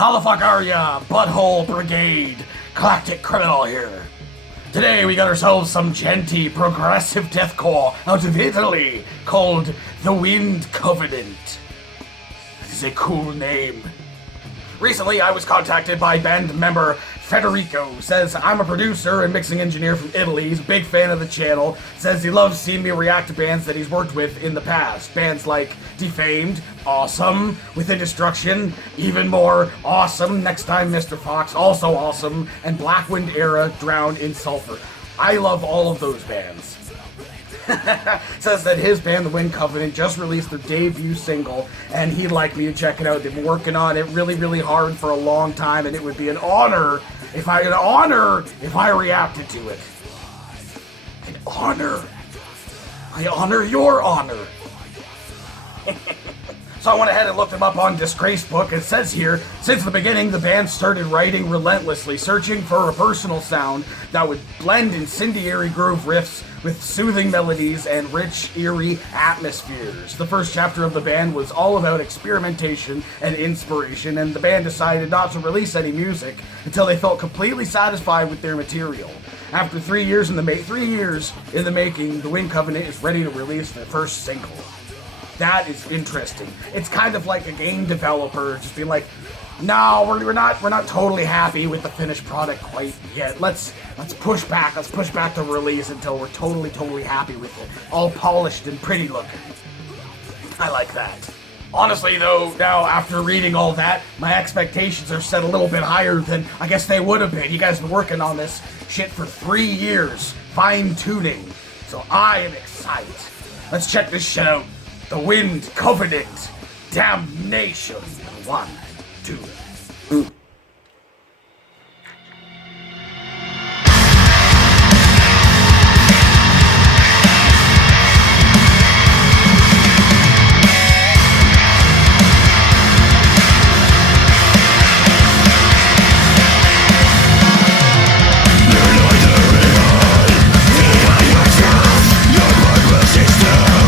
How the fuck are ya, Butthole Brigade? Galactic Criminal here. Today we got ourselves some genty progressive deathcore out of Italy called The Wind Covenant. This is a cool name. Recently I was contacted by band member Federico. Says I'm a producer and mixing engineer from Italy. He's a big fan of the channel. Says he loves seeing me react to bands that he's worked with in the past. Bands like Defamed, awesome. Within Destruction, even more awesome. Next Time Mr. Fox, also awesome. And Blackwind Era, Drowned in Sulfur. I love all of those bands. Says that his band, The Wind Covenant, just released their debut single, and he'd like me to check it out. They've been working on it really hard for a long time, and it would be an honor if I reacted to it. An honor. I honor your honor. So I went ahead and looked him up on Disgracebook. It says here, since the beginning, the band started writing relentlessly, searching for a personal sound that would blend incendiary groove riffs with soothing melodies and rich, eerie atmospheres. The first chapter of the band was all about experimentation and inspiration, and the band decided not to release any music until they felt completely satisfied with their material. After 3 years in the making, The Wind Covenant is ready to release their first single. That is interesting. It's kind of like a game developer just being like, no, we're not totally happy with the finished product quite yet. Let's push back the release until we're totally happy with it. All polished and pretty looking. I like that. Honestly though, now after reading all that, my expectations are set a little bit higher than I guess they would have been. You guys have been working on this shit for 3 years, fine tuning. So I am excited. Let's check this shit out. The Wind Covenant, Damnation. 1, 2. System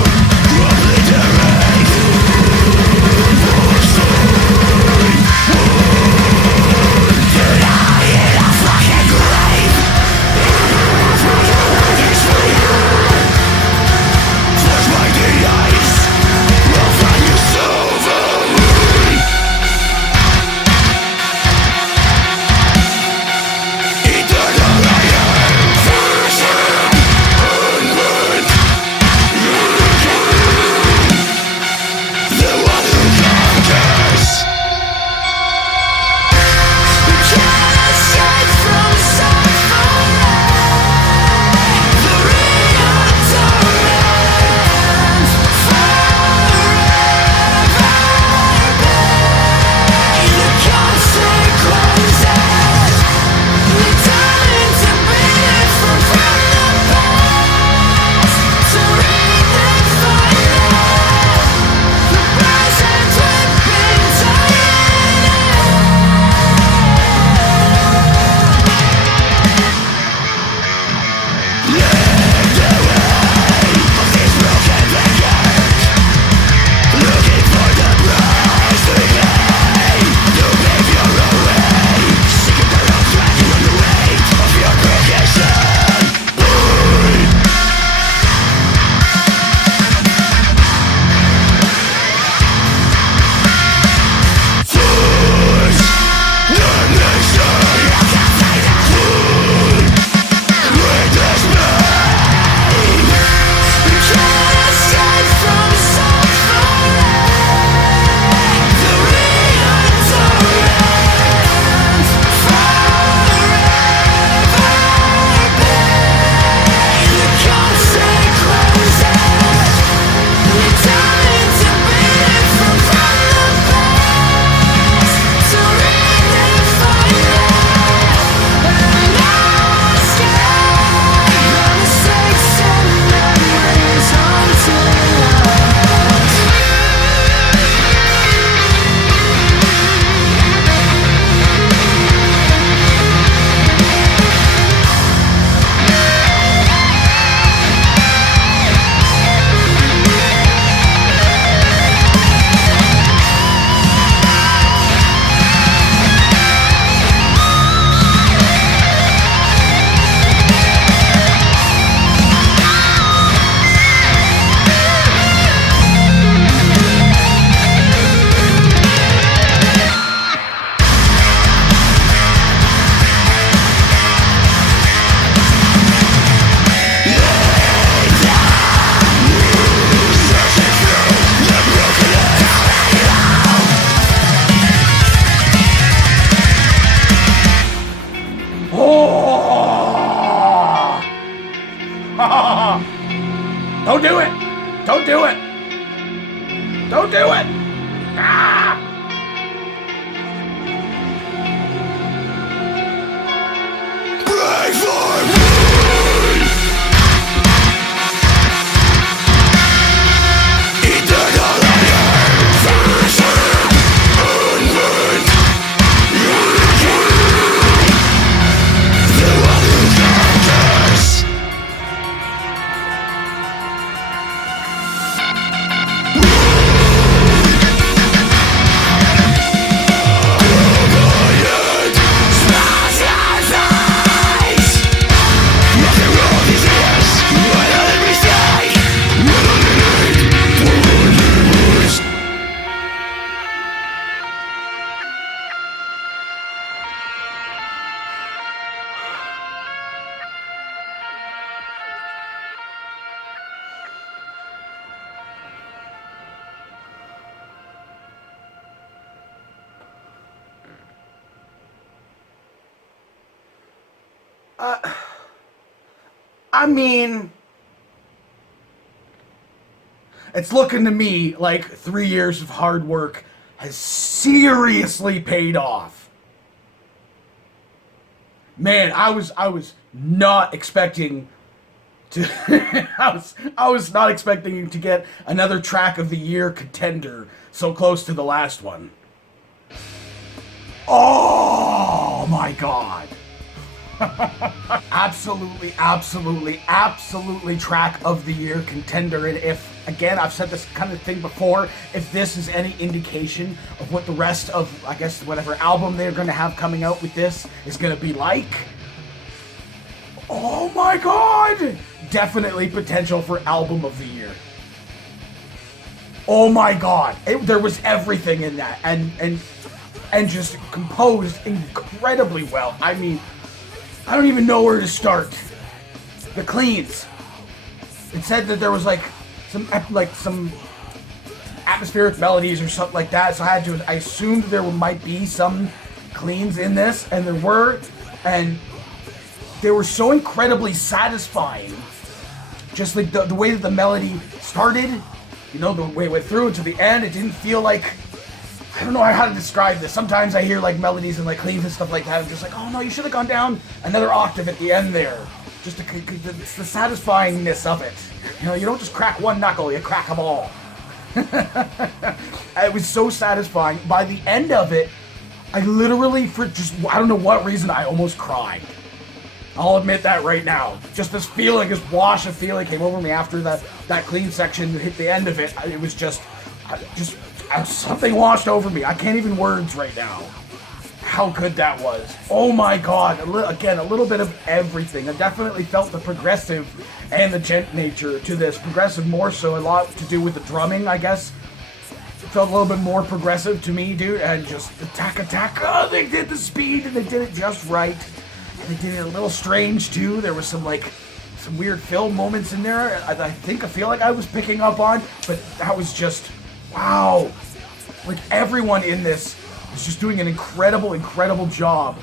Don't do it! Don't do it! Don't do it! Ah! Pray for me! I mean, it's looking to me like 3 years of hard work has seriously paid off. Man, I was not expecting to I was not expecting to get another track of the year contender so close to the last one. Oh my god. Absolutely track of the year contender. And if, again, I've said this kind of thing before, if this is any indication of what the rest of, I guess, whatever album they're going to have coming out with this is going to be like, oh my god, definitely potential for album of the year. Oh my god, there was everything in that, and just composed incredibly well. I mean, I don't even know where to start. The cleans. It said that there was like some atmospheric melodies or something like that, so I assumed there might be some cleans in this, and there were, and they were so incredibly satisfying. Just like the way that the melody started, you know, the way it went through to the end, it didn't feel like, I don't know how to describe this. Sometimes I hear like melodies and like cleans and stuff like that. I'm just like, oh no, you should have gone down another octave at the end there. Just it's the satisfyingness of it. You know, you don't just crack one knuckle, you crack them all. It was so satisfying. By the end of it, I literally, for just, I don't know what reason, I almost cried. I'll admit that right now. Just this feeling, this wash of feeling came over me after that clean section hit the end of it. It was just something washed over me. I can't even words right now. How good that was. Oh my god. Again, a little bit of everything. I definitely felt the progressive and the gent nature to this. Progressive more so, a lot to do with the drumming, I guess. It felt a little bit more progressive to me, dude. And just the tack. Oh, they did the speed and they did it just right. And they did it a little strange too. There was some weird film moments in there. I feel like I was picking up on, but that was just, wow. Like, everyone in this is just doing an incredible job.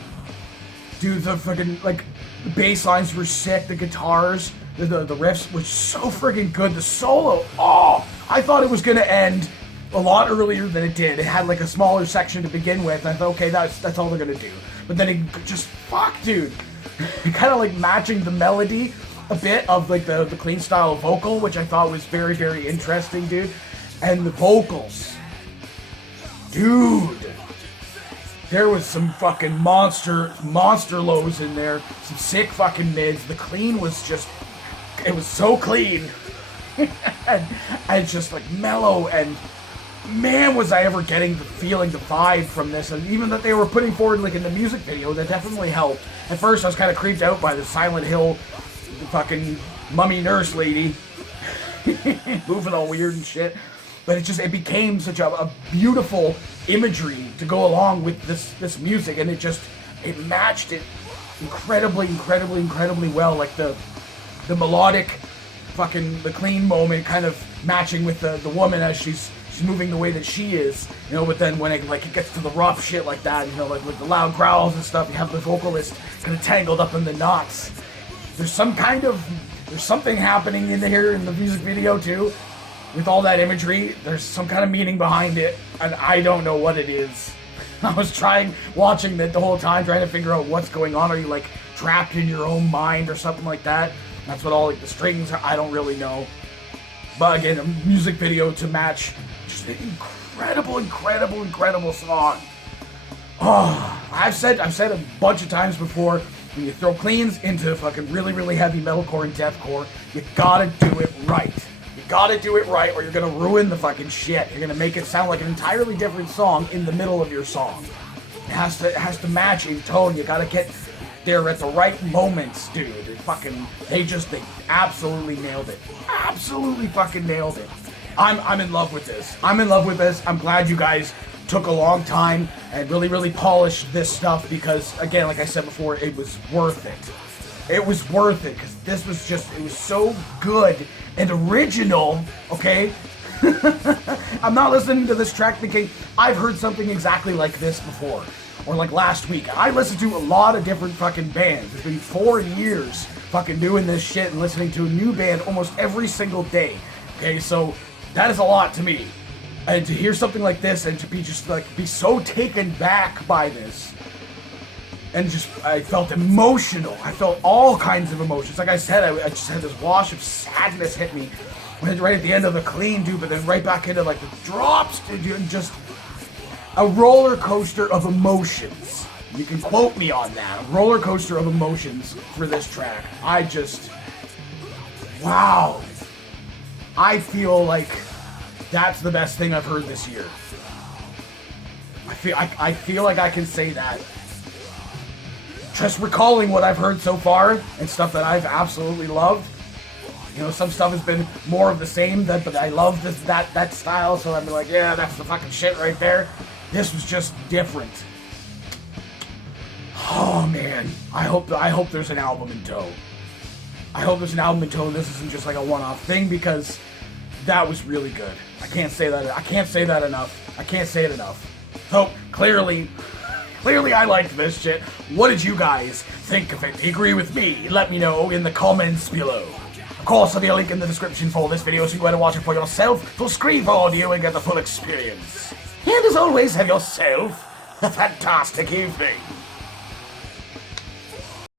Dude, the fucking, like, the bass lines were sick, the guitars, the riffs were so friggin' good. The solo, oh, I thought it was gonna end a lot earlier than it did. It had like a smaller section to begin with. I thought, okay, that's all they're gonna do. But then it just, fuck, dude. Kind of like matching the melody a bit of like the clean style vocal, which I thought was very interesting, dude. And the vocals. Dude, there was some fucking monster lows in there, some sick fucking mids. The clean was just, it was so clean, and just like mellow, and man, was I ever getting the feeling, the vibe from this, and even that they were putting forward like in the music video, that definitely helped. At first I was kind of creeped out by the Silent Hill fucking mummy nurse lady moving all weird and shit. But it became such a beautiful imagery to go along with this music, and it matched it incredibly well. Like the melodic, fucking the clean moment, kind of matching with the woman as she's moving the way that she is, you know. But then when it gets to the rough shit like that, you know, like with the loud growls and stuff, you have the vocalist kind of tangled up in the knots. There's some kind of there's something happening in here in the music video too. With all that imagery, there's some kind of meaning behind it, and I don't know what it is. I was watching that the whole time, trying to figure out what's going on. Are you like trapped in your own mind or something like that? That's what all like the strings are. I don't really know. But again, a music video to match just an incredible song. Oh, I've said a bunch of times before, when you throw cleans into fucking really heavy metalcore and deathcore, you gotta do it right. You gotta do it right, or you're gonna ruin the fucking shit. You're gonna make it sound like an entirely different song in the middle of your song. It has to match in tone. You gotta get there at the right moments, dude. They absolutely nailed it. Absolutely fucking nailed it. I'm in love with this. I'm glad you guys took a long time and really polished this stuff, because again, like I said before, it was worth it. It was worth it, because this was it was so good and original, okay? I'm not listening to this track thinking, I've heard something exactly like this before, or like last week. I listened to a lot of different fucking bands. It's been 4 years fucking doing this shit and listening to a new band almost every single day, okay? So that is a lot to me. And to hear something like this and to be be so taken back by this, and I felt emotional. I felt all kinds of emotions. Like I said, I just had this wash of sadness hit me right at the end of the clean, dude, but then right back into like the drops, dude, and just a roller coaster of emotions. You can quote me on that. A roller coaster of emotions for this track. Wow. I feel like that's the best thing I've heard this year. I feel like I can say that. Just recalling what I've heard so far and stuff that I've absolutely loved. You know, some stuff has been more of the same, but I love that style, so I'm like, yeah, that's the fucking shit right there. This was just different. Oh man, I hope there's an album in tow. I hope there's an album in tow and this isn't just like a one-off thing, because that was really good. I can't say that enough. I can't say it enough. So clearly I liked this shit. What did you guys think of it? Do you agree with me? Let me know in the comments below. Of course, there'll be a link in the description for this video, so you can go ahead and watch it for yourself, full screen for audio, and get the full experience. And as always, have yourself a fantastic evening.